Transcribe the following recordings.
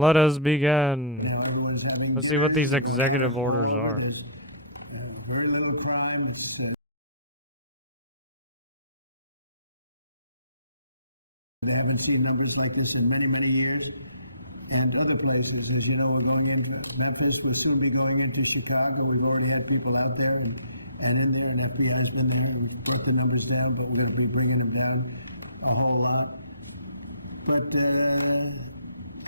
Let us You begin. know, everyone's having. Let's see what these beers, executive wine, orders whatever. are. There's very little crime. They haven't seen numbers like this in many, many years. And other places, as you know, we're going into Memphis. We'll soon be going into Chicago. We've already had people out there and in there, and FBI's been there and brought the numbers down, but we're going to be bringing them down a whole lot. But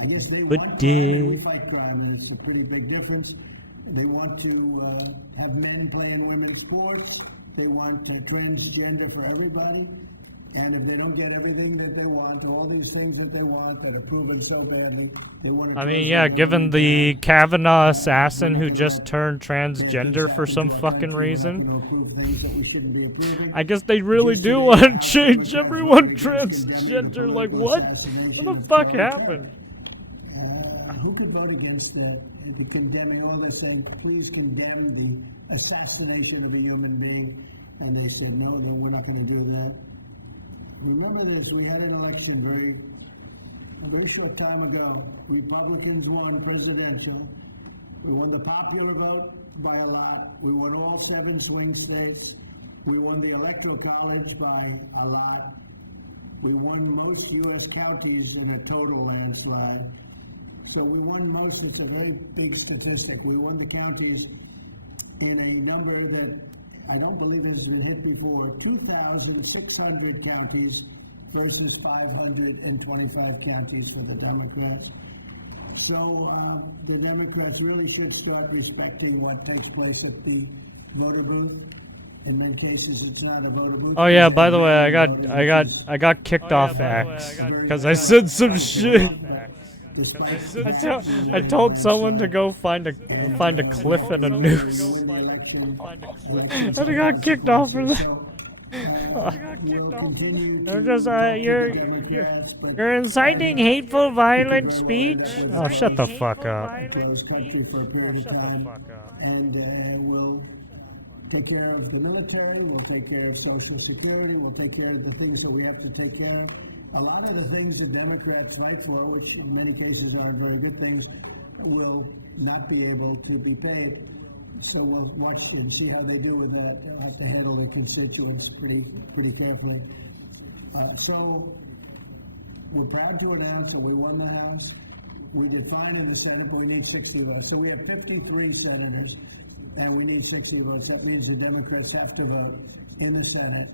I guess they want crime and we fight crime, and it's a pretty big difference. They want to have men playing women's sports. They want transgender for everybody. And if they don't get everything that they want, all these things that they want that are proven so badly, they want to. I mean, yeah, given the Kavanaugh assassin who just turned transgender for some fucking reason, I guess they really do want to change everyone transgender. Like, what? What the fuck happened? Who could vote against that? Condemning all this, saying, please condemn the assassination of a human being. And they said, no, we're not going to do that. Remember this, we had an election a very short time ago. Republicans won presidential. We won the popular vote by a lot. We won all 7 swing states. We won the electoral college by a lot. We won most U.S. counties in a total landslide. So we won most, it's a very big statistic. We won the counties in a number that I don't believe has been hit before, 2,600 counties versus 525 counties for the Democrat. So the Democrats really should start respecting what takes place at the voter booth. In many cases, it's not a voter booth. Oh yeah, by the way, I got kicked off X because I said some shit. I told someone to go find a cliff and a noose. And I got kicked off for that. They're just you're inciting hateful, violent speech. Oh, shut the fuck up. Shut the fuck up. And we'll take care of the military. We'll take care of Social Security. We'll take care of the things that we have to take care of. A lot of the things the Democrats fight for, which in many cases are very good things, will not be able to be paid. So we'll watch and see how they do with that. They'll have to handle their constituents pretty carefully. So we're proud to announce that we won the House. We did fine in the Senate, but we need 60 votes. So we have 53 senators, and we need 60 votes. That means the Democrats have to vote in the Senate.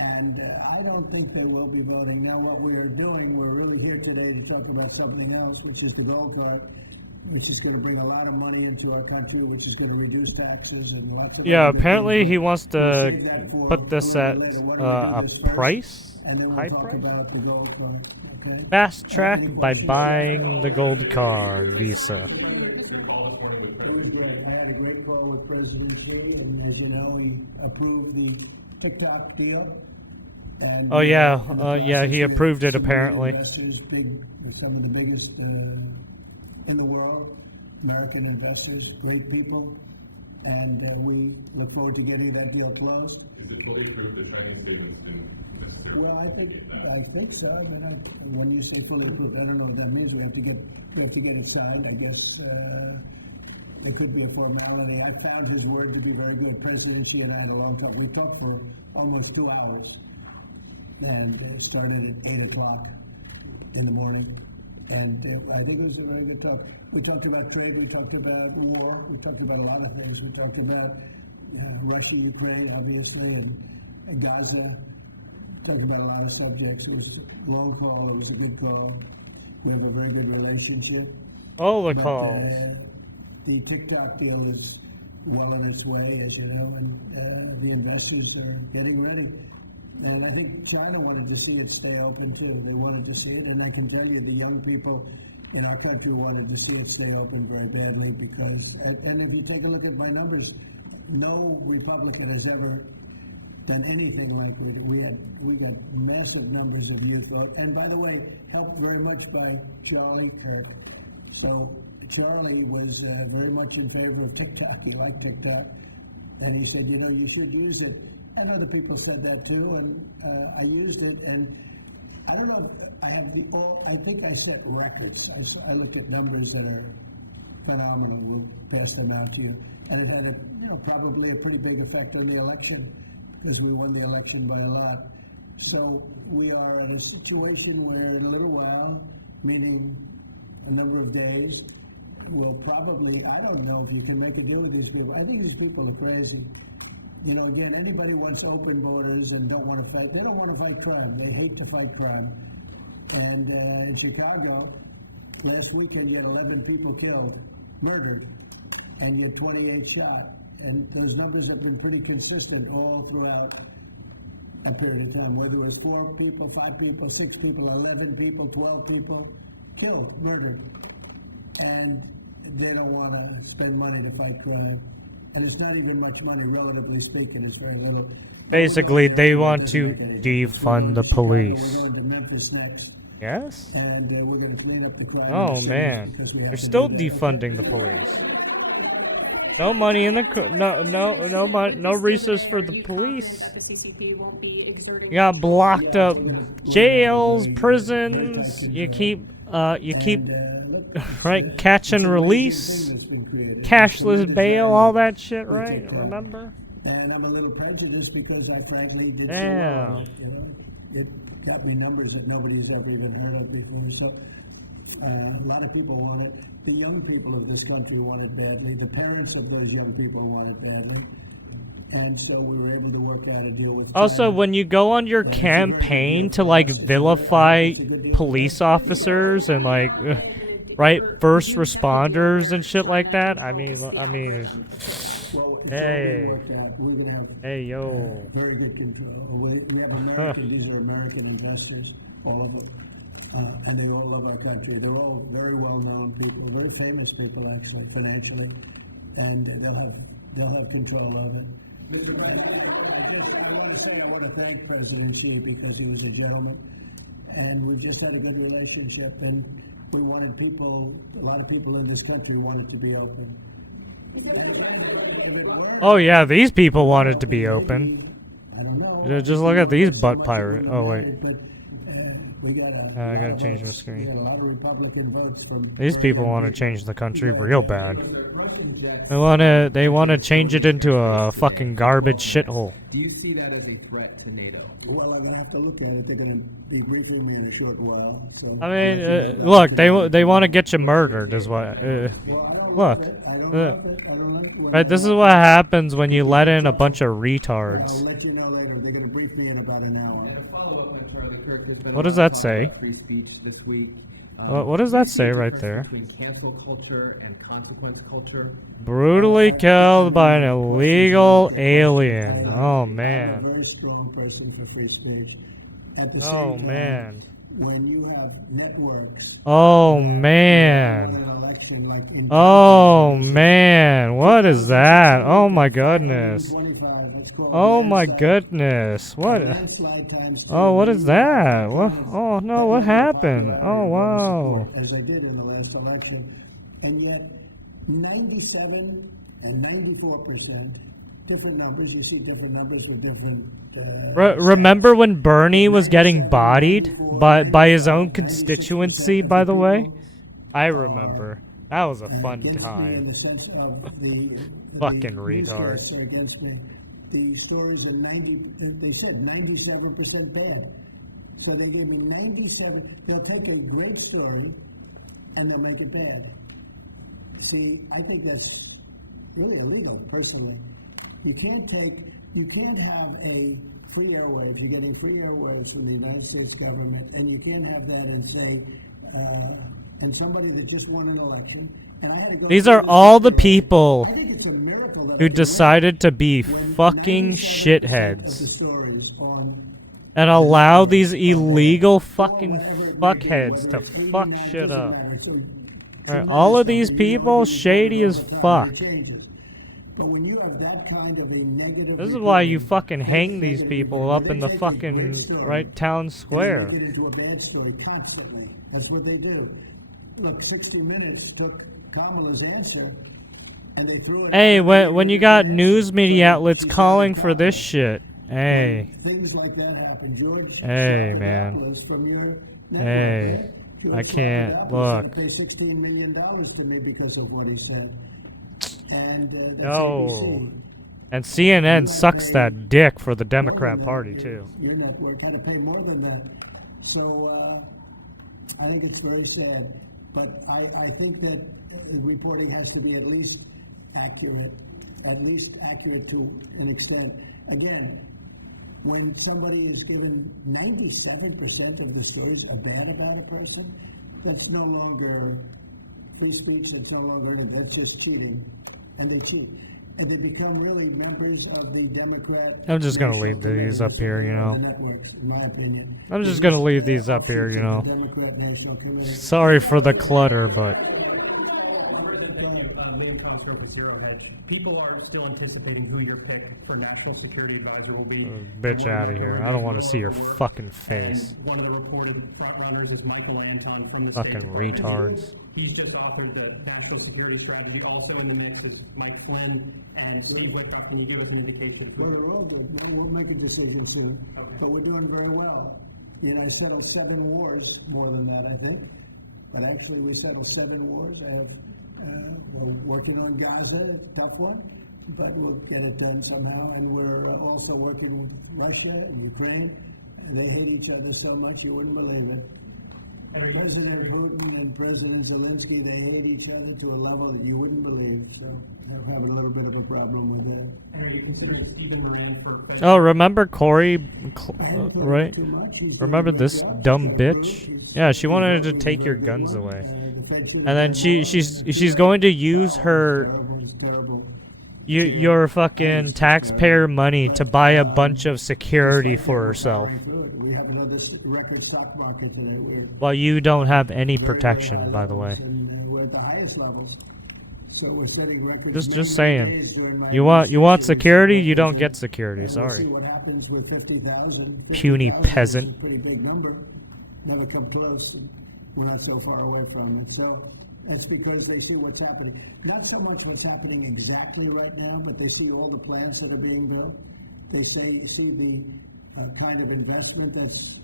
And I don't think they will be voting. Now, what we're doing, we're really here today to talk about something else, which is the gold card, which is going to bring a lot of money into our country, which is going to reduce taxes and lots of. Yeah, apparently he wants to put this at a price, high price. Fast track by buying the gold card Visa. I had a great call with President Xi, and as you know, he approved the TikTok deal. Oh yeah, yeah, he approved it apparently. Some of the biggest in the world, American investors, great people, and we look forward to getting that deal closed. Is it fully approved with tracking statements soon? Well, I think so. I mean, when you say fully approved, I don't know what that means. We have to get it signed. I guess it could be a formality. I found his word to be very good. President Xi and I had a long talk. We talked for almost 2 hours, and it started at 8 o'clock in the morning. And I think it was a very good talk. We talked about trade. We talked about war. We talked about a lot of things. We talked about Russia, Ukraine, obviously, and Gaza. Talked about a lot of subjects. It was a long call. It was a good call. We have a very good relationship. All the calls. The TikTok deal is well on its way, as you know, and the investors are getting ready. And I think China wanted to see it stay open too. They wanted to see it, and I can tell you the young people in our country wanted to see it stay open very badly because, and if you take a look at my numbers, no Republican has ever done anything like it. We got massive numbers of youth vote, and by the way, helped very much by Charlie Kirk. So Charlie was very much in favor of TikTok. He liked TikTok, and he said, you know, you should use it. And other people said that too, and I used it, and I don't know, I think I set records. I looked at numbers that are phenomenal. We'll pass them out to you. And it had probably a pretty big effect on the election because we won the election by a lot. So we are at a situation where in a little while, meaning a number of days, we'll probably, I don't know if you can make a deal with these people. I think these people are crazy. Again, anybody wants open borders and don't want to fight. They don't want to fight crime. They hate to fight crime. And in Chicago, last weekend you had 11 people killed, murdered, and you had 28 shot. And those numbers have been pretty consistent all throughout a period of time, whether it was 4 people, 5 people, 6 people, 11 people, 12 people killed, murdered. And they don't want to spend money to fight crime. And it's not even much money, relatively speaking. It's very little. Basically, they want to defund the police. We're going to Memphis next. Yes? And we're going to clean up the crime. Oh man, they're still defunding the police. No money in the no resource for the police. The CCP won't be exerting. You got blocked up jails, prisons. You keep right, catch and release, cashless bail, all that shit, right? Remember? And I'm a little prejudiced because I frankly did. Damn. It got me numbers that nobody's ever even heard of before. So a lot of people want it. The young people of this country want it badly. The parents of those young people want it badly. And so we were able to work out a deal with. Also, when you go on your campaign to like vilify police officers and like, right, first responders and shit like that, I mean, hey, yo. Very good control. We have American, these are American investors, all of it. And they all love our country. They're all very well-known people, very famous people, actually, financially, and they'll have control of it. I want to say I want to thank President Xi because he was a gentleman, and we've just had a good relationship. And we wanted a lot of people in this country wanted to be open. If it weren't, Oh yeah, these people wanted to be open. I don't know. Just look at these butt pirate. Oh wait, But we got I gotta change my screen. a lot of Republican votes from These people want to change the country real bad. They wanna change it into a fucking garbage shithole. Do you see that as a threat to NATO? Well, I'm gonna have to look at it. They're gonna be briefing me in a short while. So. I mean, look, they want to get you murdered, is what. Look, I don't like it. I don't like it. right. This is what happens when you let in a bunch of retards. I'll let you know later. They're gonna brief me in about an hour. What does that say? What does that say right there? Cancel culture and consequence culture. Brutally killed by an illegal alien. Oh I'm a man. very strong person for free speech. At the Oh same time, man. when you have networks, Oh in man. an election like in Oh man. What is that? Oh my goodness. 25, let's call it Oh my landslide. goodness. What? Landslide times Oh, what is 2. that? What? Oh no, what happened? Oh wow. As I did in the last election. And yet, 97 and 94%, different numbers. You see different numbers for different. Remember when Bernie was getting bodied by his own constituency, by the way? I remember. That was a fun against me in time. the sense of the Fucking the retards. newscasts are against me. The stories are they said 97% bad. So they gave me 97. They'll take a great story and they'll make it bad. See, I think that's really illegal, personally. You can't have a free airwaves. You're getting free airwaves from the United States government, and you can't have that and say, and somebody that just won an election. And I had to go These are all the people I think it's a miracle that who decided to be fucking 97% of shitheads the stories on and allow these illegal fucking fuckheads to fuck shit up. Alright, all of these people shady as fuck. But when you have that kind of a negative, This is why you fucking hang these people up in the fucking right town square. They get into a bad story constantly. That's what they do. Look, 60 Minutes took Kamala's answer, and they threw it. Hey, when you got news media outlets calling for this shit, hey, Things like that happen, George. Hey, man. From your Hey, He I was so can't bad, look. He said, pay $16 million to me because of what he said. And that's No. ABC. And CNN sucks that dick for the Democrat Party too. Your network had to pay more than that. So I think it's very sad. But I think that reporting has to be at least accurate to an extent. Again, when somebody is given 97% of the stories are bad about a person, that's no longer free speech, that's no longer, that's just cheating. And they cheat. And they become really members of the Democrat. I'm just gonna leave these up here, you know. Network, in my opinion. I'm just gonna leave these up here, you know. Democrat National Committee. Sorry for the clutter, but Main counsel for Zero Hedge. People are still anticipating who your pick for National Security Advisor will be. bitch out of here. I don't want to see your fucking face. And one of the reported backgrounders is Michael Anton from the Fucking State retards. He's just authored the National Security Strategy. Also in the mix is Mike Flynn and Steve Witkoff. Can you give us an indication? Well, we're all good. We'll make a decision soon. But we're doing very well. You know, I settled 7 wars, more than that, I think. But actually, we settled 7 wars. We're working on Gaza, tough one, but we'll get it done somehow. And we're also working with Russia and Ukraine. And they hate each other so much you wouldn't believe it. President Putin and President Zelensky, they hate each other to a level that you wouldn't believe. So they're having a little bit of a problem with that. And are you considering Stephen Moran for president? Oh, remember Corey, right? Remember this dumb bitch? Yeah, she wanted to take your guns away. And then she's going to use her your fucking taxpayer money to buy a bunch of security for herself. We have this record stock market today. While you don't have any protection, by the way. We're at the highest levels. So we're setting records. Just saying. You want security, you don't get security, We'll see sorry. what happens with 50,000. Puny 50,000 peasant. is a pretty big number. Never come close. We're not so far away from it. So that's because they see what's happening. Not so much what's happening exactly right now, but they see all the plans that are being built. They see the kind of investment that's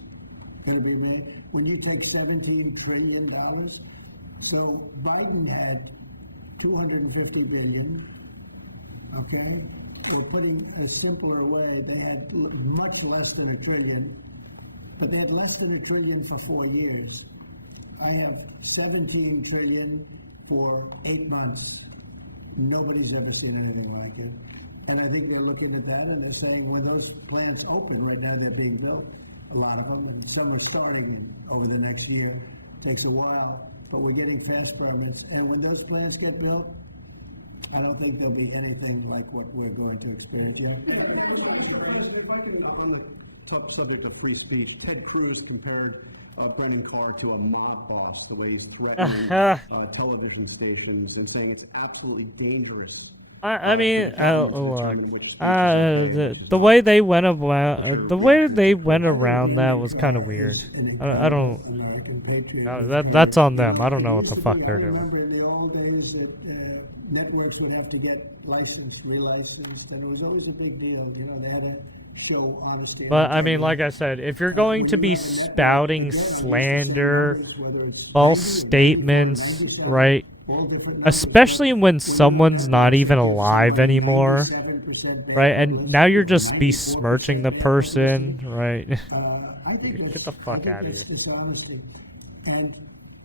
going to be made. When you take $17 trillion, so Biden had $250 billion, okay? Or putting a simpler way, they had much less than $1 trillion, but they had less than $1 trillion for 4 years. I have $17 trillion for 8 months. Nobody's ever seen anything like it. And I think they're looking at that and they're saying when those plants open right now, they're being built, a lot of them, and some are starting over the next year. Takes a while, but we're getting fast permits. And when those plants get built, I don't think there'll be anything like what we're going to experience yet. On the tough subject of free speech, Ted Cruz compared Brendan Clark to a mob boss, the way he's threatening television stations and saying it's absolutely dangerous. I mean, look, the way they went around, that was kind of weird. I don't. That's on them. I don't know what the fuck they're doing. Remember in the old days that networks would have to get licensed, relicensed, and it was always a big deal. You know, they had to show honesty. But I mean, like I said, if you're going to be spouting slander, false statements, right? Especially when someone's not even alive anymore, right? And now you're just besmirching the person, right? Get the fuck out of here. It's honesty. And,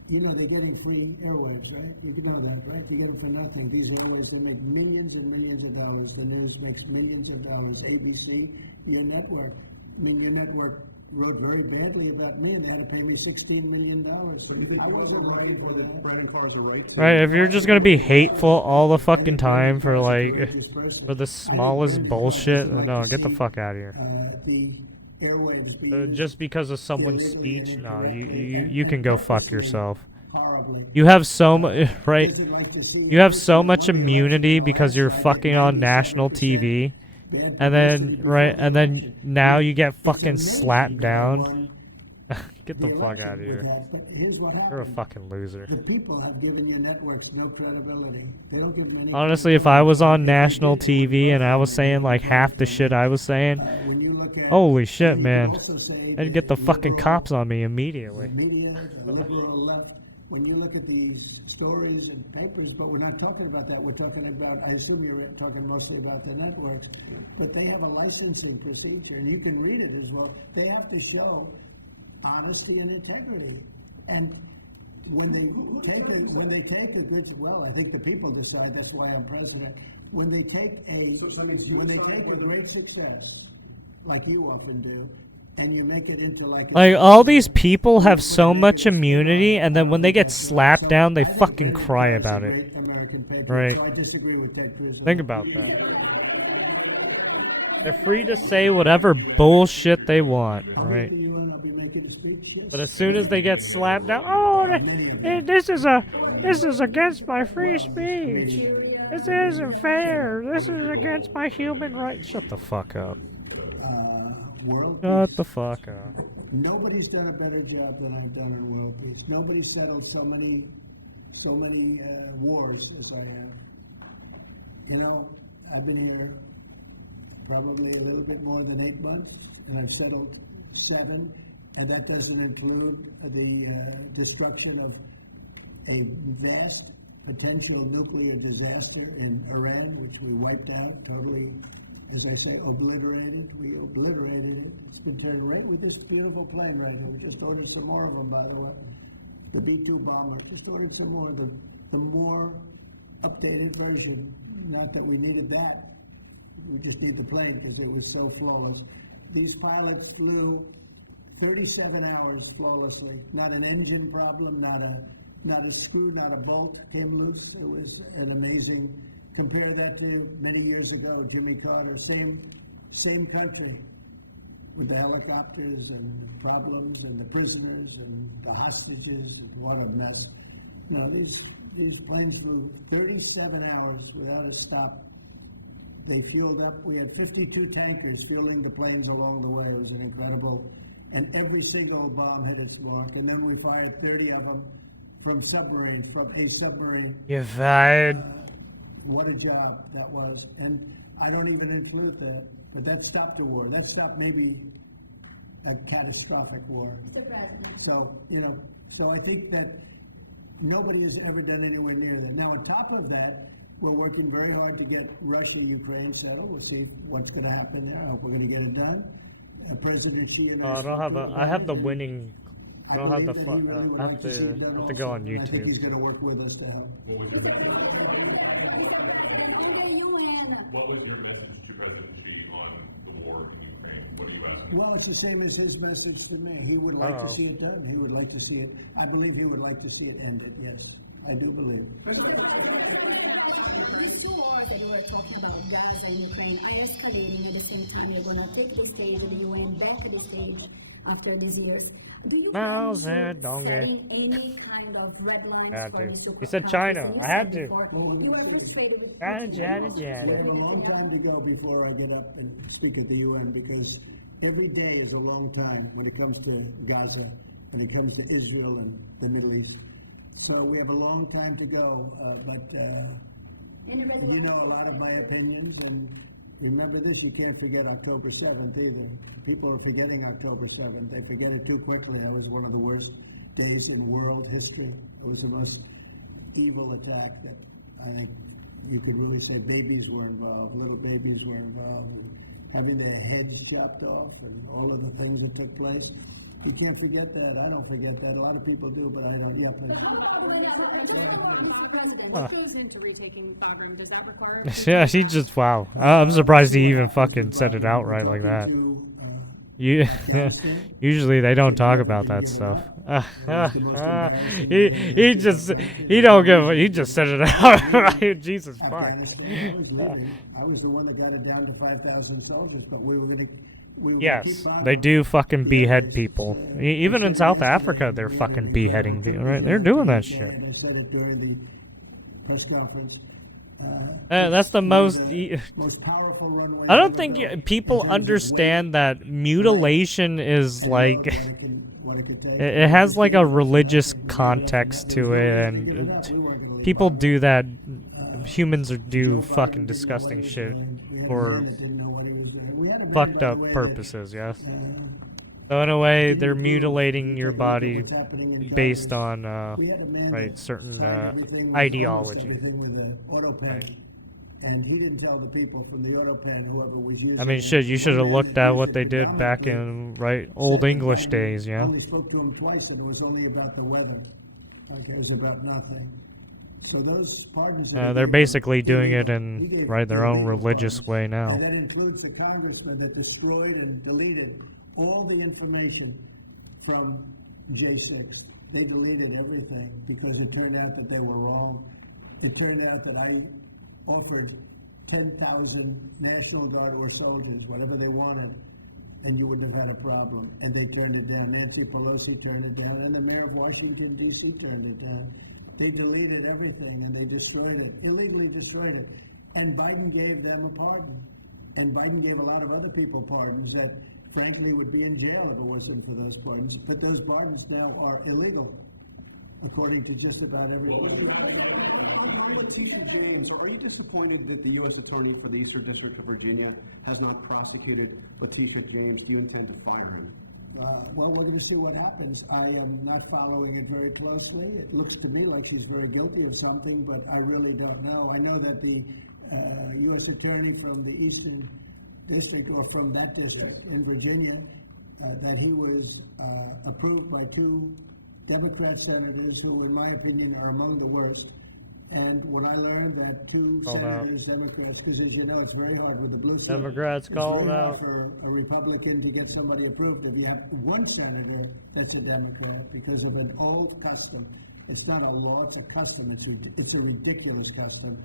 you know, they're getting free airwaves, right? You know that, right? You get them for nothing. These airwaves, they make millions and millions of dollars. The news makes millions of dollars. ABC, your network. I mean, your network wrote very badly about me. They had to pay me $16 million. I wasn't writing for the Brendan Clark's a right. Right, if you're just gonna be hateful all the fucking time for like, for the smallest bullshit, no, get the fuck out of here. the airwaves being Just because of someone's speech, no, you can go fuck yourself. horribly. You have so much, right? You have so much immunity because you're fucking on national TV, and then, right, and then now you get fucking slapped down. Get the fuck out of here. Here's what You're a happened. fucking loser. The people have given your networks no credibility. They don't give money. Honestly, if I was on national TV and I was saying like half the shit I was saying, When you look at holy shit, man. also say I'd get the fucking cops on me immediately. Media, the liberal left. When you look at these stories and papers, but we're not talking about that. We're talking about, I assume you're talking mostly about the networks, but they have a licensing procedure, and you can read it as well. They have to show honesty and integrity. And when they take the goods, well, I think the people decide. That's why I'm president. When they take a great success, like you often do, and you make it into Like, all these people have so much immunity, and then when they get slapped down, they fucking cry about it. Right. So I disagree with Ted Cruz. Think about that. They're free to say whatever bullshit they want, right? But as soon as they get slapped down, this is against my free speech. This isn't fair. This is against my human rights. Shut the fuck up. Shut the fuck up. Nobody's done a better job than I've done in world peace. Nobody's settled so many wars as I have. You know, I've been here probably a little bit more than 8 months, and I've settled 7, and that doesn't include the destruction of a vast potential nuclear disaster in Iran, which we wiped out totally. As I say, obliterated. We obliterated it. It's been turned right with this beautiful plane right here. We just ordered some more of them, by the way. The B-2 bomber. Just ordered some more. The more updated version. Not that we needed that. We just need the plane because it was so flawless. These pilots flew 37 hours flawlessly. Not an engine problem. Not a screw. Not a bolt came loose. It was an amazing. Compare that to many years ago, Jimmy Carter, same country, with the helicopters and problems and the prisoners and the hostages. What a mess! No, these planes flew 37 hours without a stop. They fueled up. We had 52 tankers fueling the planes along the way. It was an incredible, and every single bomb hit its mark. And then we fired 30 of them from submarines, from a submarine. You fired. What a job that was. And I don't even include that, but that stopped a war. That stopped maybe a catastrophic war. So, so I think that nobody has ever done anywhere near that. Now, on top of that, we're working very hard to get Russia, Ukraine settled. We'll see what's going to happen there. I hope we're going to get it done. President Xi and I have the winning. I don't have the fun. I have to go on I think he's YouTube. going to work with us there. What was your message to President Xi on the war in Ukraine? What do you ask? Well, it's the same as his message to me. He would like to see it done. He would like to see it. I believe he would like to see it ended. Yes, I do believe. These 2 wars that we were talking about, Gaza and Ukraine, are escalating at the same time. They're going to take the stage and you went back to the stage after these years. Do you Mao think Zedong. any kind of red line Had for to. the You said China. I had to. You were frustrated with We have a long time to go before I get up and speak at the UN because every day is a long time when it comes to Gaza, when it comes to Israel and the Middle East. So we have a long time to go, but you know a lot of my opinions, and remember this, you can't forget October 7th either. People are forgetting October 7th. They forget it too quickly. That was one of the worst days in world history. It was the most evil attack that I think you could really say babies were involved, little babies were involved, and having their heads chopped off and all of the things that took place. You can't forget that. I don't forget that. A lot of people do, but I don't. Yeah, please. What goes into retaking Bagram? Does that require? Yeah, he just wow. I'm surprised he even fucking said it outright like that. You usually they don't talk about that stuff. He just said it out. Jesus fuck. I was the one that got it down to 5,000 soldiers, but we were going to. Yes, they do fucking behead people. Even in South Africa, they're fucking beheading people. Right? They're doing that shit. I said it during the press conference. That's the most. Most powerful runway. I don't think people understand that mutilation is like. It has like a religious context to it, and people do that. Humans do fucking disgusting shit for fucked up purposes. Yes. So in a way, they're mutilating your body What's happening in based Gaza. on We had a man right that certain thought everything was ideology. everything was an auto pen. Right. And he didn't tell the people from the auto pen, whoever was using I mean, it, shit, you should have one looked man at used what it they did back predominantly. in right old English days, I yeah. only spoke to him twice, and it was only about the weather. Okay, it was about nothing. So those pardons. that he They're gave, basically he doing gave it them. in He gave right their own illegal religious pardons. way now. And that includes the congressman that destroyed and deleted all the information from J6. They deleted everything because it turned out that they were wrong. It turned out that I offered 10,000 National Guard or soldiers, whatever they wanted, and you wouldn't have had a problem. And they turned it down. Nancy Pelosi turned it down, and the mayor of Washington, D.C. turned it down. They deleted everything, and they destroyed it, illegally destroyed it. And Biden gave them a pardon. And Biden gave a lot of other people pardons that, frankly, would be in jail if it wasn't for those pardons. But those pardons now are illegal, according to just about everybody. On Letitia James, are you disappointed that the U.S. Attorney for the Eastern District of Virginia has not prosecuted Letitia James? Do you intend to fire him? Well, we're going to see what happens. I am not following it very closely. It looks to me like she's very guilty of something, but I really don't know. I know that the U.S. Attorney from the Eastern District, or from that district in Virginia, that he was approved by two Democrat senators who, in my opinion, are among the worst. And when I learned that two Called out. senators, Democrats, because as you know, it's very hard with the blue state. Democrats It's called very hard out. for a Republican to get somebody approved if you have one senator that's a Democrat because of an old custom. It's not a law, it's a custom. It's a ridiculous custom.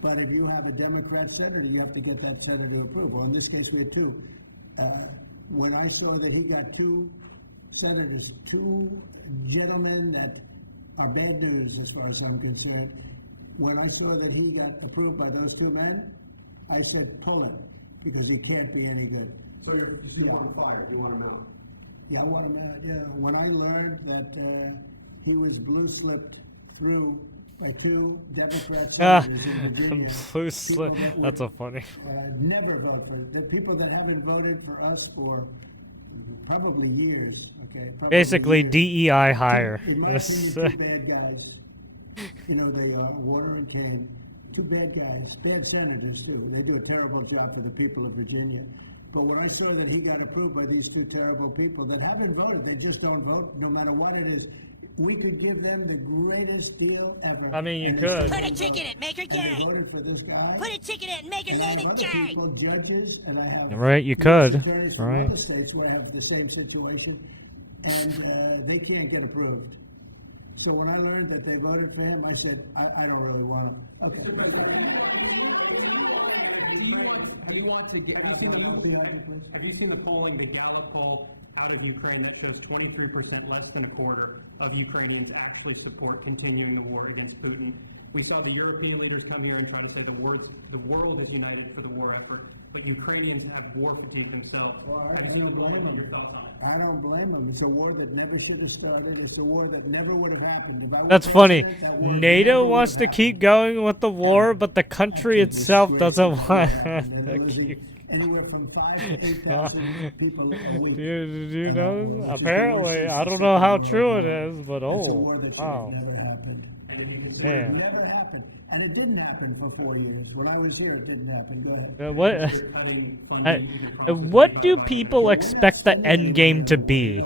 But if you have a Democrat senator, you have to get that senator approval. In this case, we had two. When I saw that he got two senators, two gentlemen that are bad news as far as I'm concerned, when I saw that he got approved by those two men, I said, pull him, because he can't be any good. So you want him fired? You want him out? Yeah, I want him out, yeah. When I learned that he was blue-slipped through two Democrat senators in Virginia, Blue slip. people that That's would, a funny. never vote for it. There are people that haven't voted for us for probably years, okay? Probably Basically, years. DEI hire. In my opinion, two bad guys. You know, they are Warner and Kane. Two bad guys, bad senators too. They do a terrible job for the people of Virginia. But when I saw that he got approved by these two terrible people that haven't voted, they just don't vote no matter what it is. We could give them the greatest deal ever. I mean, you And could. instead Put a they ticket in it, make her and they gay. voted for this guy. Put a ticket in it, make her And I name have it other gay. people, judges, and I have Right, you US could. attorneys from Right. other states who have the same situation, and they can't get approved. So when I learned that they voted for him, I said, I don't really want him. Okay. Do you want to, have you seen the polling, the Gallup poll out of Ukraine that shows 23%, less than a quarter of Ukrainians actually support continuing the war against Putin? We saw the European leaders come here and try to say the world is united for the war effort, but Ukrainians have war fatigue themselves. I don't blame them. I don't blame them. It's a war that never should have started. It's a war that never would have happened. If I was That's funny. president, that war NATO never would wants have to happened. keep going with the war, but the country itself doesn't want They're to losing keep. anywhere from 5,000 to 8,000 people a week. Do you know? Apparently, I don't know how true it is, but It's a oh, war that should wow, have never happened. It man. never happened. And it didn't happen for 4 years. When I was here, it didn't happen. Go ahead. What do people expect the end game to be?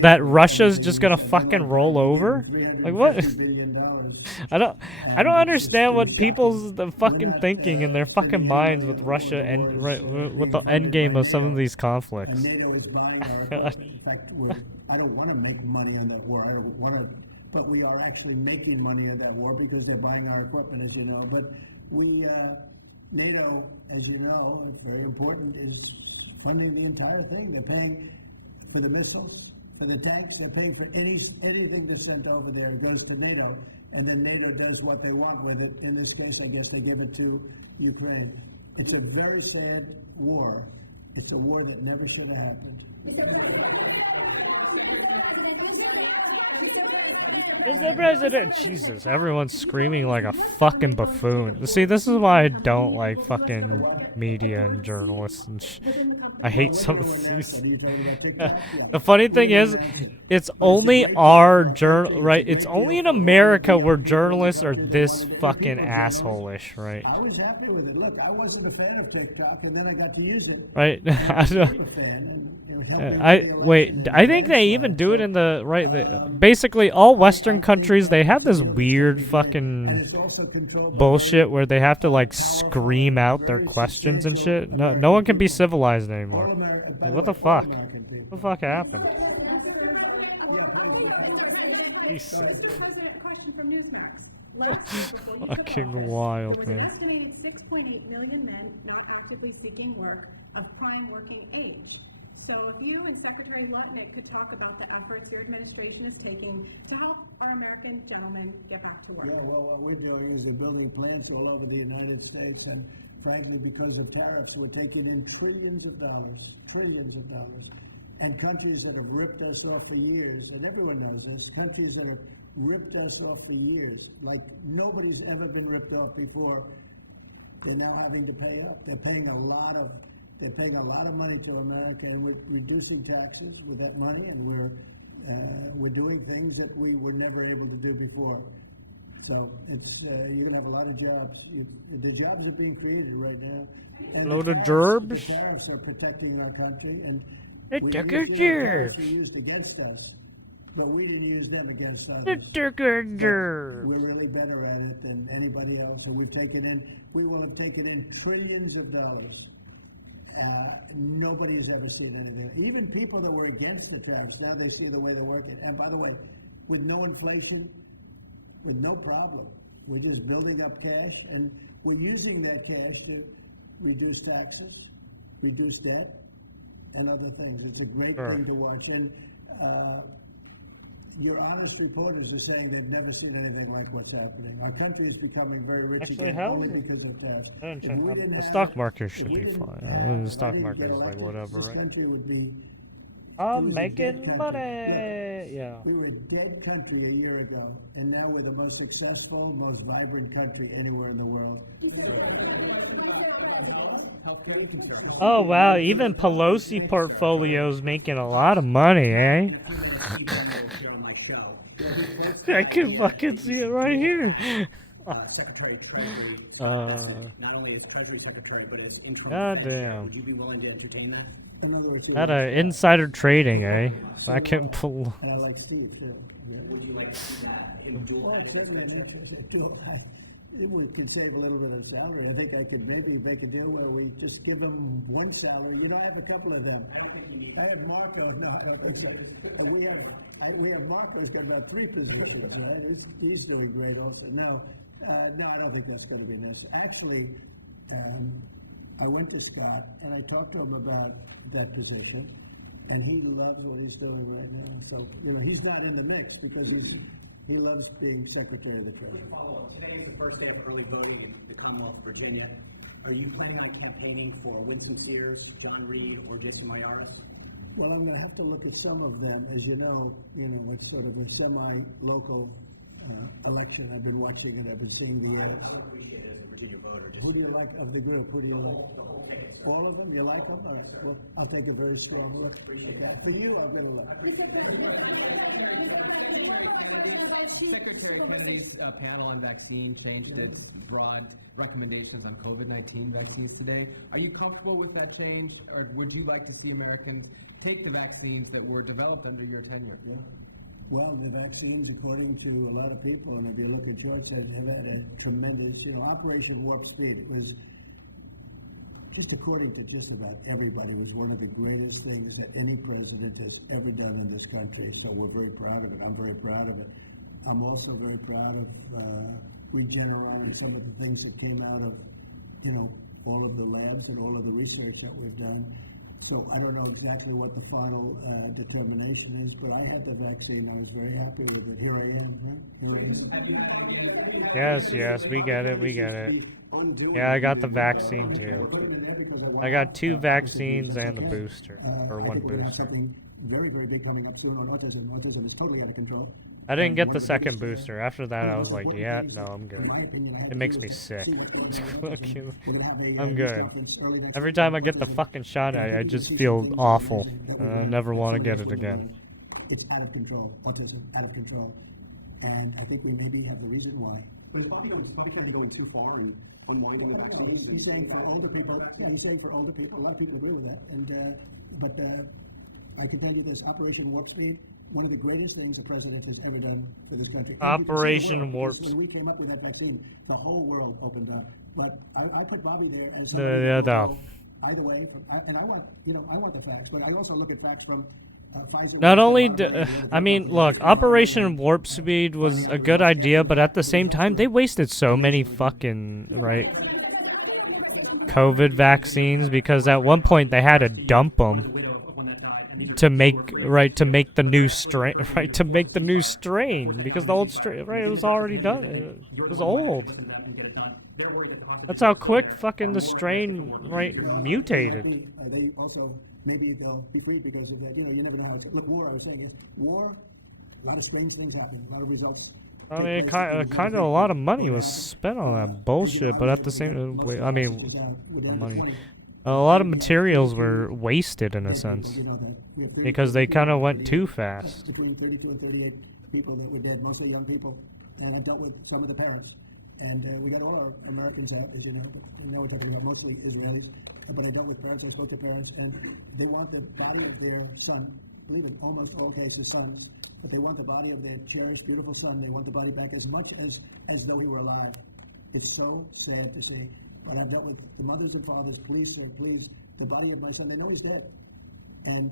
That Russia's just gonna fucking roll over? Like what? I don't understand what people's the fucking thinking in their fucking minds with Russia and with the end game of some of these And conflicts. NATO is buying our equipment. In fact, I don't want to make money on that war. I don't want to, but we are actually making money on that war because they're buying our equipment, as you know. But NATO, as you know, it's very important, is funding the entire thing. They're paying for the missiles, for the tanks. They're paying for anything that's sent over there. It goes to NATO, and then NATO does what they want with it. In this case, I guess they give it to Ukraine. It's a very sad war. It's a war that never should have happened. Mr. President, Jesus, everyone's screaming like a fucking buffoon. See, this is why I don't like fucking media and journalists and Within a couple I hate some of America, these. you talking about TikTok? Yeah. The funny thing is, it's only our right? It's only in America where journalists are this fucking asshole-ish, right? I was happy with it. Look, I wasn't a fan of TikTok, and then I got to use it. Right? I I'm don't- a fan, and it helped me I stay wait. alive. I think they even do it in the right. Basically, all Western countries they have this weird fucking It's also controlled by bullshit where they have to like scream out their questions and shit. No one can be civilized anymore. Like, what the fuck? What the fuck happened? Jesus. President, question from Newsmax. Last year, before you took Fucking office, wild, there was man. an estimated 6.8 million men not actively seeking work of prime working age. So if you and Secretary Lutnick could talk about the efforts your administration is taking to help our American gentlemen get back to work. Yeah, well, what we're doing is they're building plants all over the United States, and frankly, because of tariffs, we're taking in trillions of dollars, and countries that have ripped us off for years, and everyone knows this, countries that have ripped us off for years, like nobody's ever been ripped off before, they're now having to pay up. They're paying a lot of money to America, and we're reducing taxes with that money, and we're doing things that we were never able to do before. So it's you're gonna have a lot of jobs. The jobs are being created right now. And Load of the gerbs. tariffs are protecting our country, and They we took used our the tariffs gerbs. they used against us, but we didn't use them against us. We're We're really better at it than anybody else, and we will have taken in trillions of dollars. Nobody's ever seen anything. Even people that were against the tariffs, now they see the way they're working. And by the way, with no inflation, with no problem, we're just building up cash, and we're using that cash to reduce taxes, reduce debt, and other things. It's a great Sure. thing to watch. And your honest reporters are saying they've never seen anything like what's happening. Our country is becoming very rich Actually, again how only is it- because of tariffs. I don't If check- we I didn't mean, the have- stock market if should we be didn't fine. have- The stock if we market didn't is get like elected, whatever, this right? country would be. I'm we was a dead making country. money. Yeah. We were a dead country a year ago, and now we're the most successful, most vibrant country anywhere in the world. Oh wow, even Pelosi portfolio's making a lot of money, eh? I can fucking see it right here. Secretary of Treasury, Uh, not only as Treasury Secretary, but as interim. God Defense Secretary. damn. Would you be willing to entertain that? In other words, That insider trading, eh? I can pull. and I like Steve too. Yeah. Would you like to see that in dual? Well, it's certainly an interest. If we could save a little bit of salary, I think I could maybe make a deal where we just give them one salary. You know, I have a couple of them. I have Marco. No, I don't think so. We have Marco's got about 3 positions, right? He's doing great also. No, I don't think that's going to be necessary. Actually, I went to Scott and I talked to him about that position, and he loves what he's doing right now. So, you know, he's not in the mix because he loves being Secretary of the Treasury. Follow-up. Today is the first day of early voting in the Commonwealth of Virginia. Are you planning on campaigning for Winston Sears, John Reed, or Jason Mayaris? Well, I'm going to have to look at some of them. As you know, it's sort of a semi-local election. I've been watching it. I've been seeing the ads. I appreciate it as a Virginia voter. Just Who do you like of the group? Who do you like? All of them? You like them? All right. Well, I'll take a very strong look. Okay. For you, I'm going to look. Secretary Kennedy's panel on vaccine changed its broad recommendations on COVID-19 vaccines today. Are you comfortable with that change, or would you like to see Americans take the vaccines that were developed under your tenure? Yeah? Well, the vaccines, according to a lot of people, and if you look at charts, have had a tremendous, Operation Warp Speed was, just according to just about everybody, was one of the greatest things that any president has ever done in this country. So we're very proud of it. I'm very proud of it. I'm also very proud of Regeneron and some of the things that came out of, all of the labs and all of the research that we've done. So I don't know exactly what the final determination is, but I had the vaccine. I was very happy with it. Here I am. Here I am. Yes, we get it. Yeah, I got the vaccine too. I got 2 vaccines and the booster, or 1 I think we're gonna have booster. something very, very big coming up soon on autism. Autism is totally out of control. I didn't get the second booster. After that, I was like, yeah, no, I'm good. In my opinion, I have It makes me to sick. see what's going on. We're gonna have a, I'm good. conference early next Every week. time I get the fucking shot, I just feel awful. I never want to get it again. It's out of control. Autism out of control, and I think we maybe have the reason why. But it's probably going too far and unwinding the vaccines. He's saying for older people, and he's saying for older people, a lot of people agree with that. And but I can tell you this: Operation Warp Speed, one of the greatest things the president has ever done for this country. Operation Warp When we came up with that vaccine, the whole world opened up. But I put Bobby there as Yeah, no. either way, and I want the facts, but I also look at facts from. Pfizer. Not only, I mean, look, Operation Warp Speed was a good idea, but at the same time, they wasted so many fucking, right, COVID vaccines, because at one point they had to dump them to make, the new strain, because the old strain, right, it was already done, it was old. That's how quick fucking the strain, right, mutated. They also, maybe they'll be free because of that. You never know how. Look, war. I was saying, war. A lot of strange things happen. A lot of results. I mean, kind of a lot of money was spent on that bullshit, but at the same, I mean, money. A lot of materials were wasted in a sense because they kind of went too fast. Between 32 and 38 people that were dead, mostly young people, and I dealt with some of the parents. And we got all our Americans out, as you know, but now we're talking about mostly Israelis. But I dealt with parents, I spoke to parents, and they want the body of their son, believe it, almost all cases sons, but they want the body of their cherished, beautiful son. They want the body back as much as though he were alive. It's so sad to see. But I've dealt with the mothers and fathers, please, sir, please, the body of my son, they know he's dead. And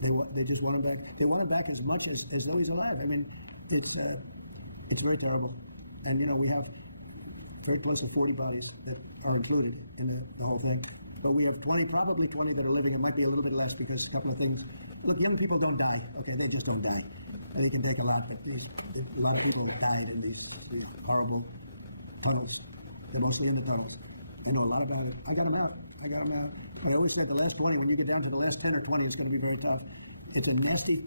they just want him back. They want him back as much as though he's alive. I mean, it's very terrible. And, we have very close to 40 bodies that are included in the whole thing. But we have probably 20 that are living. It might be a little bit less because a couple of things. Look, young people don't die. Okay, they just don't die. And it can take a lot, but a lot of people have died in these horrible tunnels. They're mostly in the tunnels. I know a lot about it. I got them out. I always said the last 20, when you get down to the last 10 or 20, it's going to be very tough. It's a nasty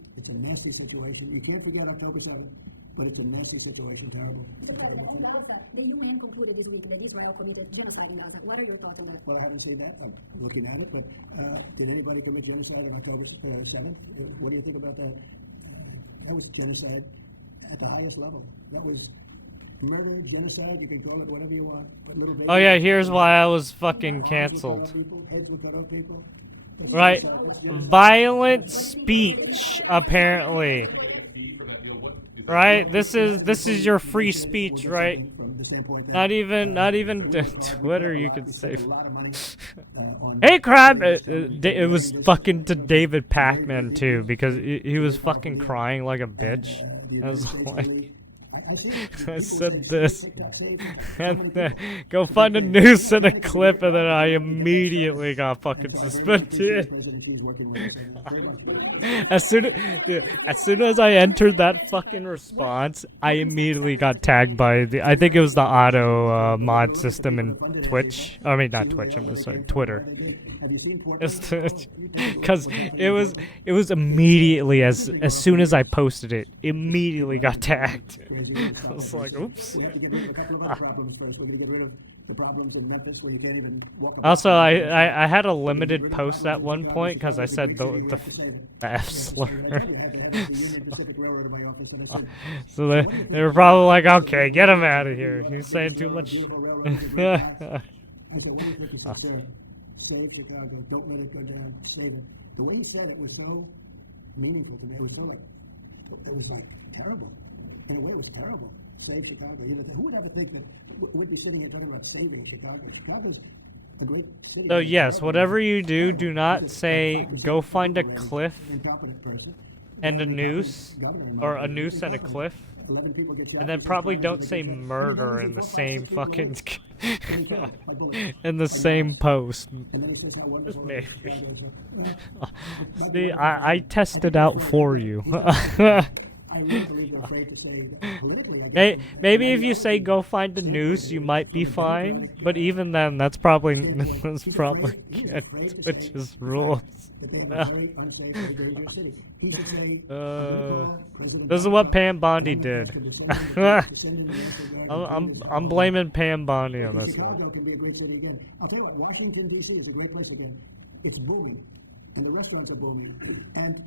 situation. You can't forget October 7th. But it's a nasty situation, terrible. The UN concluded this week that Israel committed genocide in Gaza. What are your thoughts on that? Well, I haven't seen that. I'm looking at it, but did anybody commit genocide on October 7th? What do you think about that? That was genocide at the highest level. That was murder, genocide. You can call it whatever you want. Oh yeah, here's why I was fucking canceled. Heads would cut off people. Right, violent speech apparently. Right, this is your free speech, right? Not even Twitter. You can say. Hey, crap! It was fucking to David Pacman too, because he was fucking crying like a bitch. I was like, I said this, and then go find a news and a clip, and then I immediately got fucking suspended. As soon as I entered that fucking response, I immediately got tagged by I think it was the auto mod system in Twitch. I mean, not Twitch. I'm sorry, Twitter. Because it was immediately as soon as I posted it, immediately got tagged. I was like, oops. Also, I had a limited post at one point because I said the F slur. So they were probably like, okay, get him out of here. He's saying too much. Save Chicago, don't let it go down, save it. The way he said it was so meaningful to me. It was so it was terrible. In a way, it was terrible. Save Chicago. Who would ever think that we'd be sitting here talking about saving Chicago? Chicago's a great city. So yes, whatever you do, do not say, go find a cliff and a noose, or a noose and a cliff. And then probably don't say murder in the same fucking in the same post. Just maybe. See, I tested out for you. afraid to say that politically. I guess, Maybe if you say go find the news, you might be fine. But even then, that's probably against Twitch's rules. that they have a very unsafe, very dangerous city. He should say, This is what Pam Bondi did. I'm blaming Pam Bondi on this one. Chicago can be a great city again. I'll tell you what, Washington, D.C. is a great place again. It's booming, and the restaurants are booming. And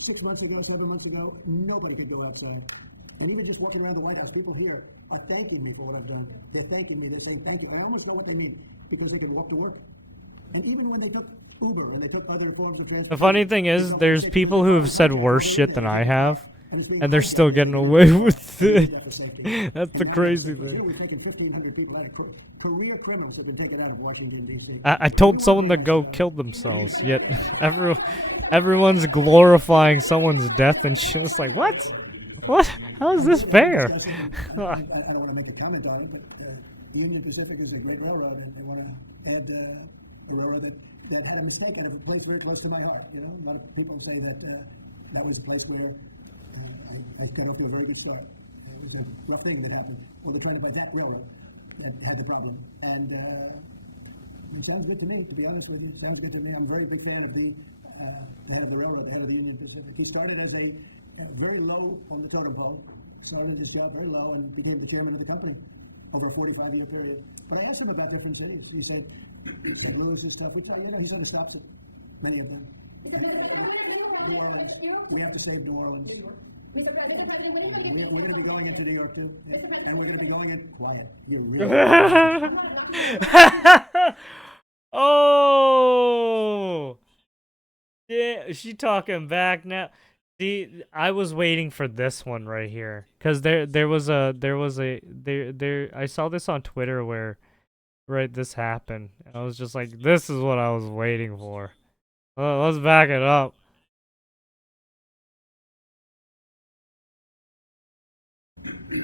6 months ago, 7 months ago, nobody could go outside. And even just walking around the White House, people here are thanking me for what I've done. They're thanking me. They're saying thank you. I almost know what they mean, because they can walk to work. And even when they took Uber and they took other forms of transportation. The funny thing is, there's people who have said worse shit than I have, and they're still getting away with it. That's the crazy thing. We're taking 1,500 people out, career criminals that can take it out of Washington, D.C. I told someone to go kill themselves, yet everyone's glorifying someone's death and shit. It's like, what? What? How is this fair? I don't want to make a comment on it, but Union Pacific is a great railroad, and they want to add a railroad that had a mistake and a place very close to my heart. You know, a lot of people say that that was a place where I got off to a very good start. It was a rough thing that happened. Well, they're trying to buy that railroad that had the problem, and it sounds good to me. To be honest with you, it sounds good to me. I'm a very big fan of the head of the railroad, the head of the Union Pacific. He started as a very low on the totem pole, started his job very low, and became the chairman of the company over a 45-year period. But I asked him about different cities. He said, St. Louis and stuff. He said it stops at many of them. New Orleans. We have to save New Orleans. We're going to be going into New York too, and we're going to be going in quiet. You're really. Oh, yeah, she talking back now. See, I was waiting for this one right here, cause there was a I saw this on Twitter where, right, this happened. I was just like, this is what I was waiting for. Let's back it up.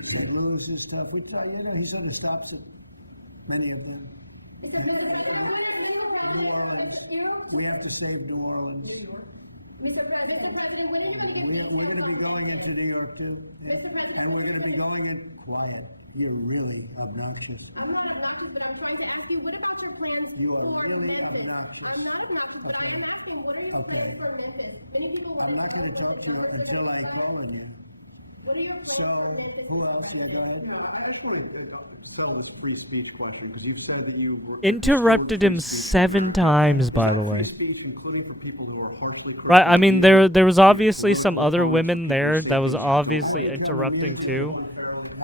St. Louis and stuff. He said it stops at many of them. New Orleans. We have to save New Orleans. We're going to be going into New York too, and we're going to be going in quiet. You're really obnoxious. I'm not obnoxious, but I'm trying to ask you, what about your plans You are for really Memphis? obnoxious. I'm not obnoxious, but I am asking, what are your plans for Memphis? Many people I'm not going to talk to you until I call on you. What are your plans So, for Memphis? who else? You go ahead. I just want to settle this free speech question, because you said that you were Interrupted him 7 times, by the way. speech, including for people who are harshly Right, I mean, there was obviously some other women there that was obviously interrupting too,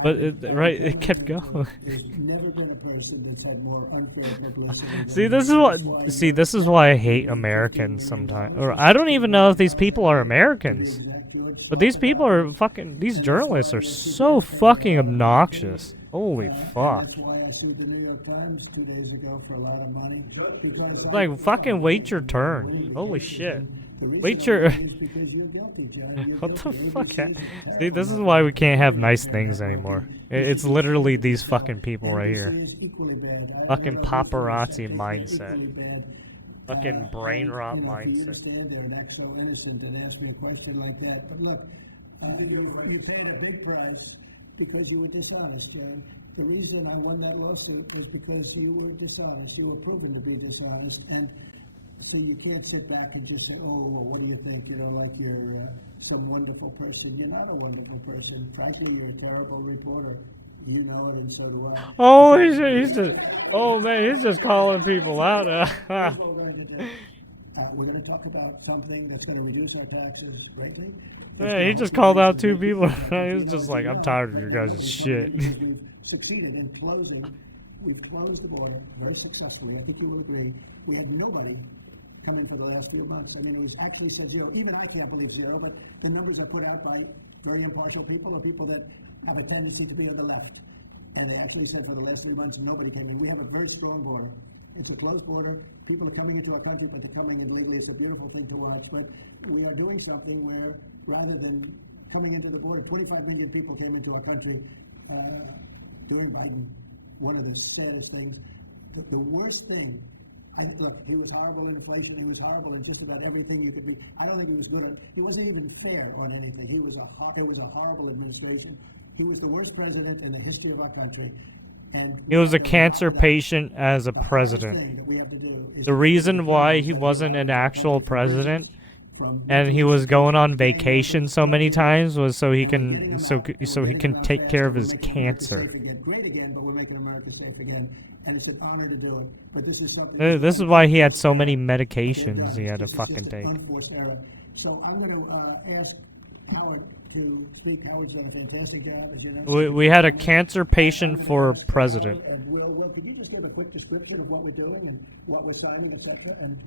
but it kept going. There's never been a person that's had more unfair publicity. This is why I hate Americans sometimes. Or I don't even know if these people are Americans. But these people are fucking, these journalists are so fucking obnoxious. Holy fuck. That's why I sued the New York Times 2 days ago for a lot of money. Because Like, fucking wait your turn. Holy shit. Wait your... because you're guilty, John. What the fuck? See, this is why we can't have nice things anymore. It's literally these fucking people right here. Fucking paparazzi mindset. Fucking brain rot mindset. Stand there and act so innocent and ask me a question like that. But look, you paid a big price because you were dishonest, Jay. The reason I won that lawsuit was because you were dishonest. You were proven to be dishonest, and so you can't sit back and just say, "Oh, well, what do you think?" You know, like you're some wonderful person. You're not a wonderful person. Frankly, you're a terrible reporter. You know it, and so do I. Oh, he's just... Oh, man, he's just calling people out. We're going to talk about something that's going to reduce our taxes greatly. Yeah, he just called out 2 people. He was just like, I'm tired of your guys' shit. We've succeeded in closing. We've closed the border very successfully. I think you will agree. We had nobody come in for the last 3 months. I mean, it was actually said 0. Even I can't believe 0, but the numbers are put out by very impartial people or people that have a tendency to be on the left. And they actually said for the last 3 months, nobody came in. We have a very strong border. It's a closed border. People are coming into our country, but they're coming in legally. It's a beautiful thing to watch. But we are doing something where, rather than coming into the border, 25 million people came into our country during Biden. One of the saddest things. The worst thing Look, he was horrible in inflation, he was horrible in just about everything you could be. I don't think he was good. He wasn't even fair on anything. It was a horrible administration. He was the worst president in the history of our country. And He was a cancer patient as a president. The reason why he wasn't an actual president and he was going on vacation so many times was so he can take care of his cancer. Great again, but we're making America safe again. And it's an honor to do it. But this is something. This is why he had so many medications he had to fucking take. So I'm going to ask Howard to speak. Howard's done a fantastic job, as you know. We had a cancer patient for president. And Will, could you just give a quick description of what we're doing and what we're signing, et cetera? And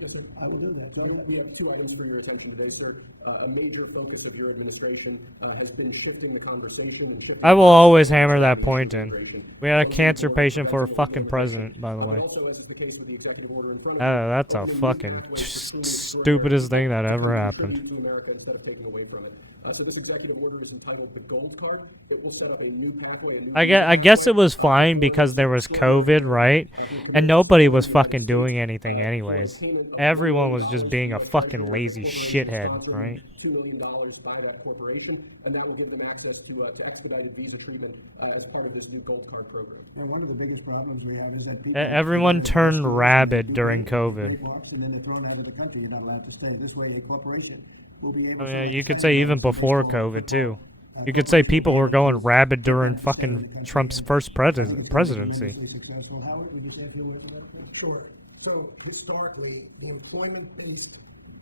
I will do that. So We have two items for your attention today, sir. A major focus of your administration has been shifting the conversation and shifting. I will always hammer that point in. We had a cancer patient for a fucking president, by the way. Also, as is the case with the executive order in front of That's a fucking stupidest thing that ever happened. America instead of taking away from it. So this executive order is entitled the Gold Card. It will set up a new pathway. I guess it was fine because there was COVID, right? And nobody was fucking doing anything anyways. Everyone was just being a fucking lazy shithead, right? $2 million by that corporation, and that will give them access to expedited visa treatment as part of this new Gold Card program. And one of the biggest problems we have is that people... Everyone turned rabid during COVID. And then they're thrown out of the country. You're not allowed to stay. This way, the corporation will be able I mean, you could say even before COVID, too. You could say people were going rabid during fucking Trump's first presidency. Sure. So historically, the employment-based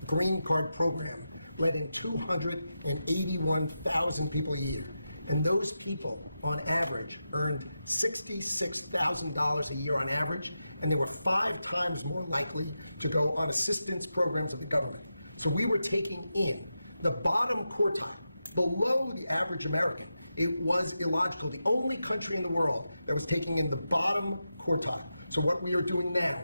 green card program let in 281,000 people a year. And those people, on average, earned $66,000 a year on average, and they were 5 times more likely to go on assistance programs of the government. So we were taking in the bottom quartile, below the average American. It was illogical. The only country in the world that was taking in the bottom quartile. So what we are doing now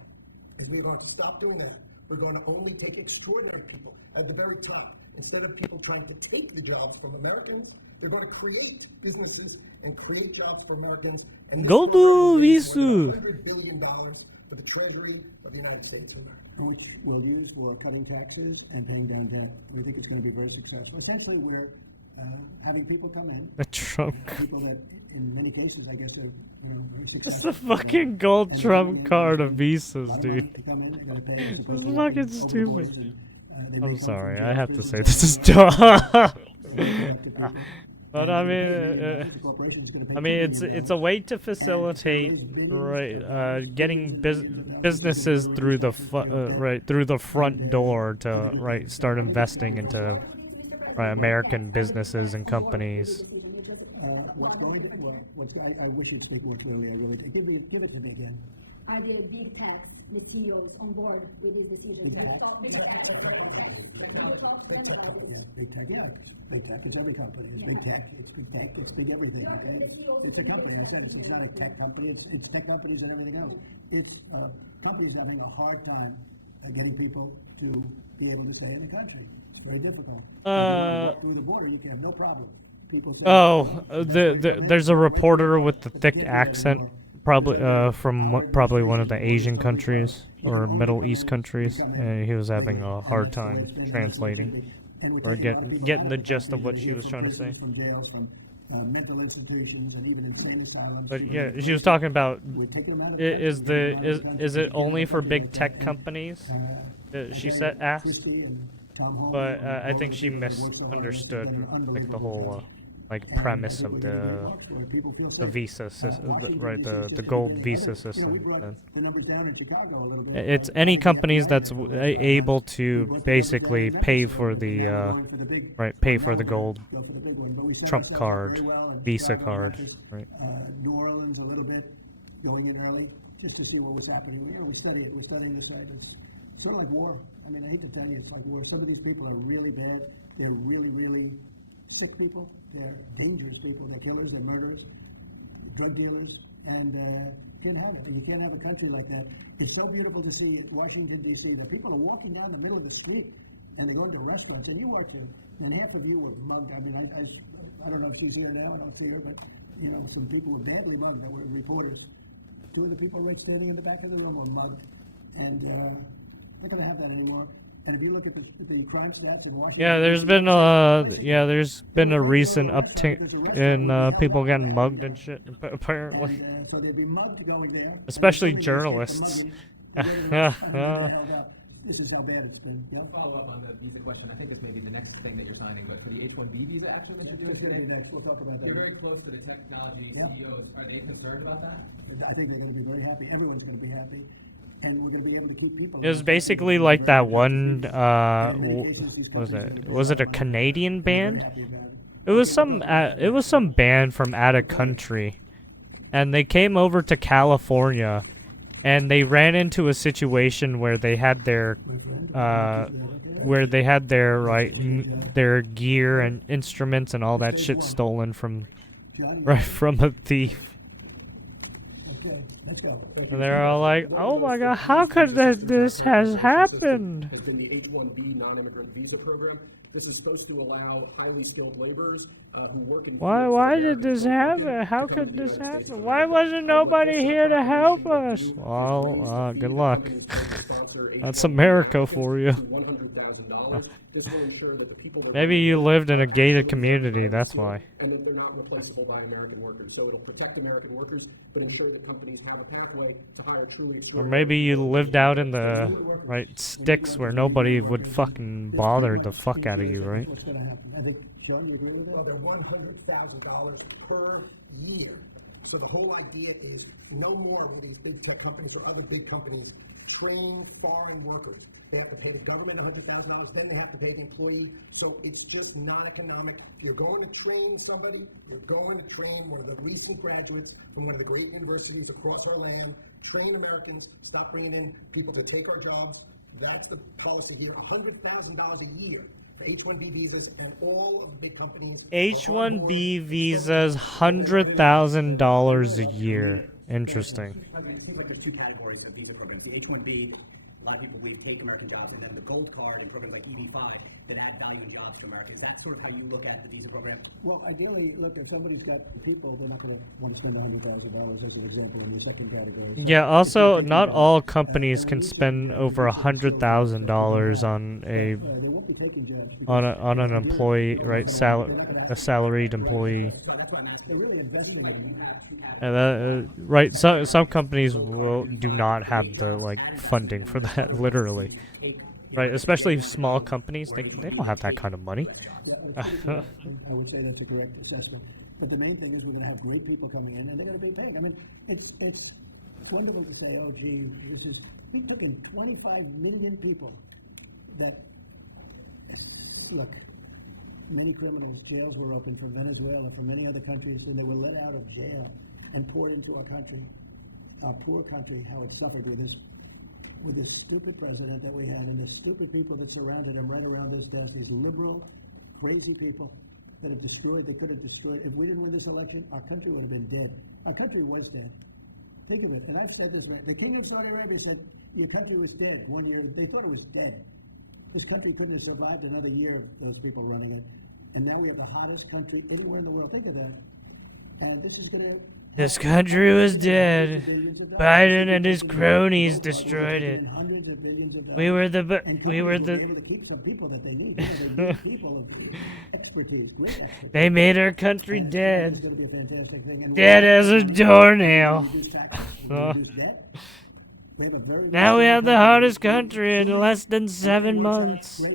is we're going to stop doing that. We're going to only take extraordinary people at the very top. Instead of people trying to take the jobs from Americans, they're going to create businesses and create jobs for Americans. And Go do visu. $100 billion for the Treasury of the United States of America, which we'll use for cutting taxes and paying down debt. We think it's going to be very successful. Essentially, we're having people come in. The Trump. People that, in many cases, I guess, are very successful. It's the fucking gold Trump card of visas, dude. This is fucking stupid. I'm sorry, I have to say this is dumb. But I mean, it's a way to facilitate getting businesses through the through the front door to start investing into American businesses and companies. I wish you'd speak more clearly. I really do. Give it to me again. Are the big tech, the CEOs, on board with these decisions? Big tech, yeah. Big tech is every company. It's big tech. It's big tech. It's big everything. Okay. It's a company. I said it's not a tech company. It's tech companies and everything else. It's companies having a hard time getting people to be able to stay in the country. It's very difficult. Through the border, you can have no problem. There's a reporter with the thick accent, probably from one of the Asian countries or Middle East countries, and he was having a hard time translating or getting the gist of what she was trying to say. Mental institutions and even insane asylums. But yeah, she was talking about is it only for big tech companies? She asked, but I think she misunderstood like the whole premise of the visa system, the gold visa system. It's any companies that's able to basically pay for the gold Trump card, Visa card, right? New Orleans a little bit, going in early, just to see what was happening. We're studying this side. It's sort of like war. I mean, I hate to tell you, it's like war. Some of these people are really bad. They're really, really sick people. They're dangerous people. They're killers. They're murderers, drug dealers, and can't have it. You can't have a country like that. It's so beautiful to see Washington, D.C. The people are walking down the middle of the street, and they go into restaurants, and you watch it, and half of you were mugged. I mean, I don't know if she's here now. I don't see her, but some people were badly mugged that were reporters. 2 of the people right standing in the back of the room were mugged. And not going to have that anymore. And if you look at the crime stats in Washington, Yeah, there's been a recent uptick in people getting mugged and shit. Apparently, so they'd be mugged going there. especially journalists. This is how bad it's been. Yeah. Follow up on the visa question. I think this may be the next thing that you're signing, but for the H-1B visa action that you're doing, We'll talk about that. you're very close to the technology CEOs. Are they concerned about that? I think they're going to be very happy. Everyone's going to be happy. And we're going to be able to keep people. It was basically like that one. What was it? Was it a Canadian band? It was some. It was some band from out of country, and they came over to California, and they ran into a situation where they had their, their gear and instruments and all that shit stolen from a thief. Okay, let's go. And they're all like, "Oh my God, how could this has happened?" Within the H-1B non-immigrant visa program, this is supposed to allow highly skilled laborers who work in. Why did this happen? How could this happen? Why wasn't nobody here to help us? Well, good luck. That's America for you. $100,000. This will ensure that the people that Maybe you lived in a gated community, that's why. and that they're not replaceable by American workers. So it'll protect American workers, but ensure that companies have a pathway to hire truly Or extraordinary. maybe you lived out in the sticks where nobody would fucking bother the fuck out of you, right? What's going to happen? I think, John, you agree with that? Well, they're $100,000 per year. So the whole idea is no more will these big tech companies or other big companies training foreign workers. They have to pay the government $100,000, then they have to pay the employee. So it's just not economic. You're going to train somebody, you're going to train one of the recent graduates from one of the great universities across our land, train Americans, stop bringing in people to take our jobs. That's the policy here, $100,000 a year for H-1B visas, and all of the big companies. H-1B visas, $100,000 a year. Interesting. It seems like there's two categories of visa programs. The H-1B, a lot of people we take American jobs, and then the Gold Card and programs like EB-5 that add value and jobs to America. Is that sort of how you look at the visa program? Well, ideally, look, if somebody's got people, they're not going to want to spend $100,000 as an example in the second category. Yeah, also, not all companies can spend over $100,000 on They won't be taking jobs. on an employee, right? A salaried employee. They're really investing in you. And right, some companies do not have the funding for that, literally. Right, especially small companies, they don't have that kind of money. I would say that's a correct assessment. But the main thing is we're going to have great people coming in, and they're going to be big. I mean, it's wonderful to say, oh, gee, he took in 25 million people that, look, many criminals, jails were open from Venezuela, from many other countries, and they were let out of jail and poured into our country, our poor country, how it suffered with this stupid president that we had and the stupid people that surrounded him right around this desk, these liberal, crazy people that have destroyed, they could have destroyed. If we didn't win this election, our country would have been dead. Our country was dead. Think of it, and I've said this, the king of Saudi Arabia said, your country was dead 1 year. They thought it was dead. This country couldn't have survived another year of those people running it. And now we have the hottest country anywhere in the world. Think of that. And this is going to... This country was dead. Biden and his cronies destroyed it. Hundreds of billions of dollars. We were the able to keep some people that they need. They need people of expertise, great expertise. They made our country It's dead. going to be a fantastic thing. And Dead as a doornail. Now we have the hottest country in less than 7 months.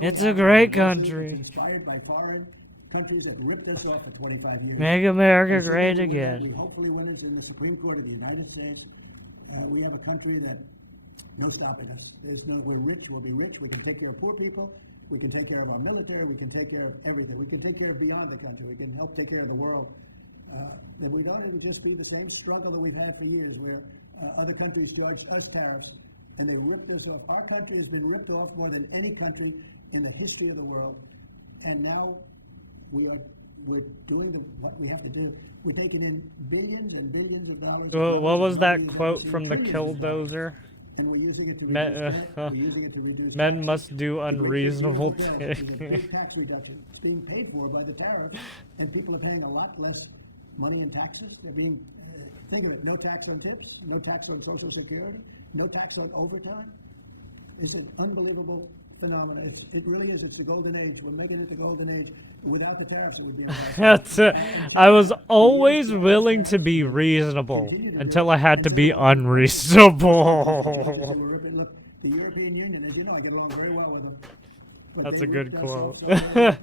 It's a great country. Inspired by foreign countries that ripped us off for 25 years. Make America great again. Hopefully win this in the Supreme Court of the United States. We have a country that no stopping us. We're rich, we'll be rich, we can take care of poor people, we can take care of our military, we can take care of everything. We can take care of beyond the country, we can help take care of the world. And we don't even just do the same struggle that we've had for years where other countries charged us tariffs and they ripped us off. Our country has been ripped off more than any country in the history of the world. And now we're doing what we have to do. We're taking in billions and billions of dollars. Well, what was that quote from the Killdozer? And we're using it to reduce debt, we're using it to reduce Men taxes. must do unreasonable Big things. tax reduction being paid for by the tariff, and people are paying a lot less money in taxes. They're being, think of it, no tax on tips, no tax on Social Security, no tax on overtime. It's an unbelievable phenomenon. It really is. It's the golden age. We're making it the golden age. Without the tariffs, it would be. That's it. I was always willing to be reasonable until I had to be unreasonable. The European Union, as you know, I get along very well with them. But That's they a good ripped us quote. off.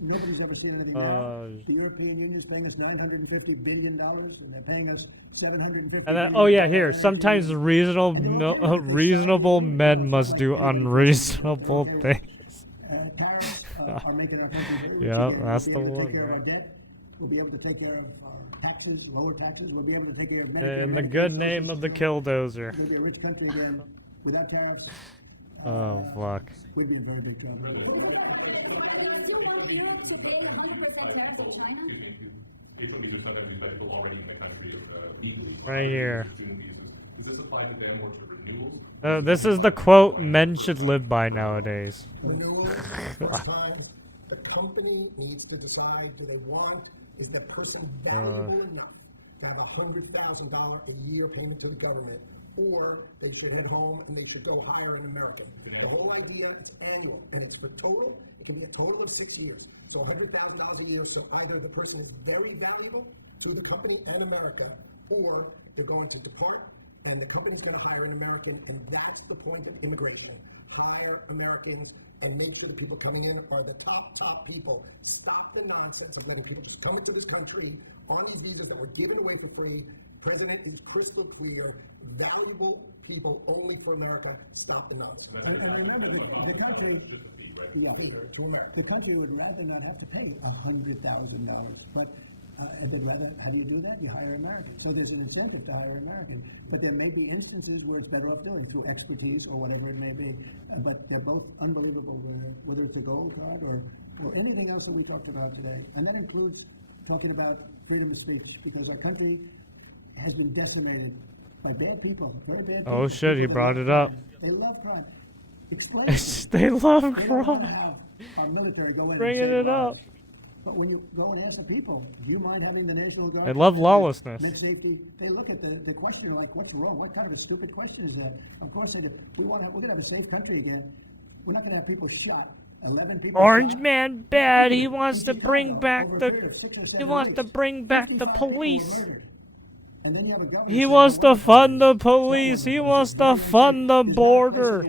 Nobody's ever seen anything like that. The European Union is paying us $950 billion, and they're paying us $750 And then, oh yeah, here. Sometimes reasonable men must do unreasonable things. Tariffs are making our country very Yeah, rich. that's We'll the be able to one, take care of our right? debt. We'll be able to take care of taxes, lower taxes. We'll be able to take care of In the Medicare. good name of the killdozer. We'll be a rich country again. Without tariffs, Oh fuck. we'd be in very big trouble. H-1Bs are something that people already in the country legally. Right here. Does this apply to them or to renewals? This is the quote men should live by nowadays. Renewal, it's time. The company needs to decide, do they want, is the person valuable enough to have $100,000 a year payment to the government, or they should head home and they should go hire an American. The whole idea is annual, and it's for total, it can be a total of 6 years. So $100,000 a year, so either the person is very valuable to the company and America, or they're going to depart and the company's going to hire an American, and that's the point of immigration. Hire Americans and make sure the people coming in are the top people. Stop the nonsense of letting people just come into this country on these visas that were given away for free. President is crystal clear. Valuable people only for America. Stop the nonsense. And remember, the country, the country would rather not have to pay $100,000, but they'd rather have you do that. You hire Americans, so there's an incentive to hire Americans. But there may be instances where it's better off doing through expertise or whatever it may be. But they're both unbelievable, whether it's a gold card or anything else that we talked about today, and that includes talking about freedom of speech, because our country has been decimated by bad people, very bad people. Oh shit, he brought it up. They love crime. Explain it. They love We don't crime. wanna have our military go in and Bringing save it up. lives. But when you go and ask the people, do you mind having the National Guard? They love lawlessness. Make safety. They look at the question like, what's wrong? What kind of a stupid question is that? Of course, if we're going to have a safe country again, we're not going to have people shot. 11 people. Orange shot. man bad. He wants to bring back Over the. a period of 6 or 7 He wants to years, bring back the 55 people were police. murdered. And then you have a government He saying, wants "Well, to fund the police. He wants to fund the border.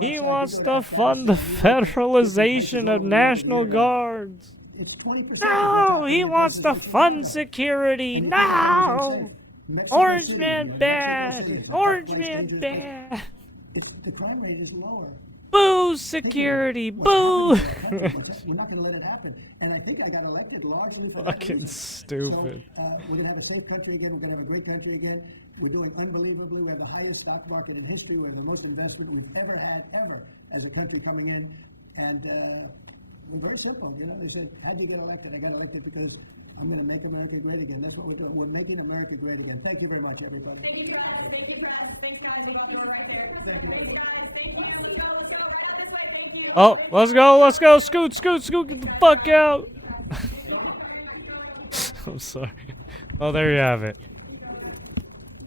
He wants to fund the federalization of National Guards. it's 20%. No, he wants to fund security. No. Orange man bad. Orange man bad. The crime rate is lower. Boo security. Boo. We're not going to let it happen. And I think I got elected largely for that Fucking reason. stupid. So, we're going to have a safe country again. We're going to have a great country again. We're doing unbelievably. We have the highest stock market in history. We have the most investment we've ever had, ever, as a country coming in. And we're very simple. You know, they said, how'd you get elected? I got elected because I'm going to make America great again. That's what we're doing. We're making America great again. Thank you very much, everybody. Thank you guys, thank you guys, thanks guys, we're gonna go right there. Thanks guys, thank you, let's go, right out this way, thank you. Oh, let's go. Scoot, get the fuck out. I'm sorry. Oh, there you have it.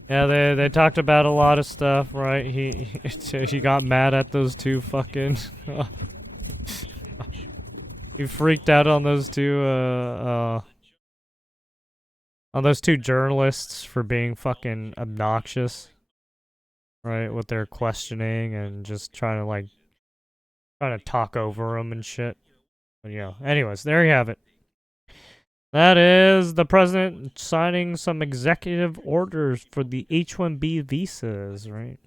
Yeah, they talked about a lot of stuff, right? He got mad at those two fucking. He freaked out on those two journalists for being fucking obnoxious, right? With their questioning and just trying to talk over them and shit. But anyways, there you have it. That is the president signing some executive orders for the H-1B visas, right?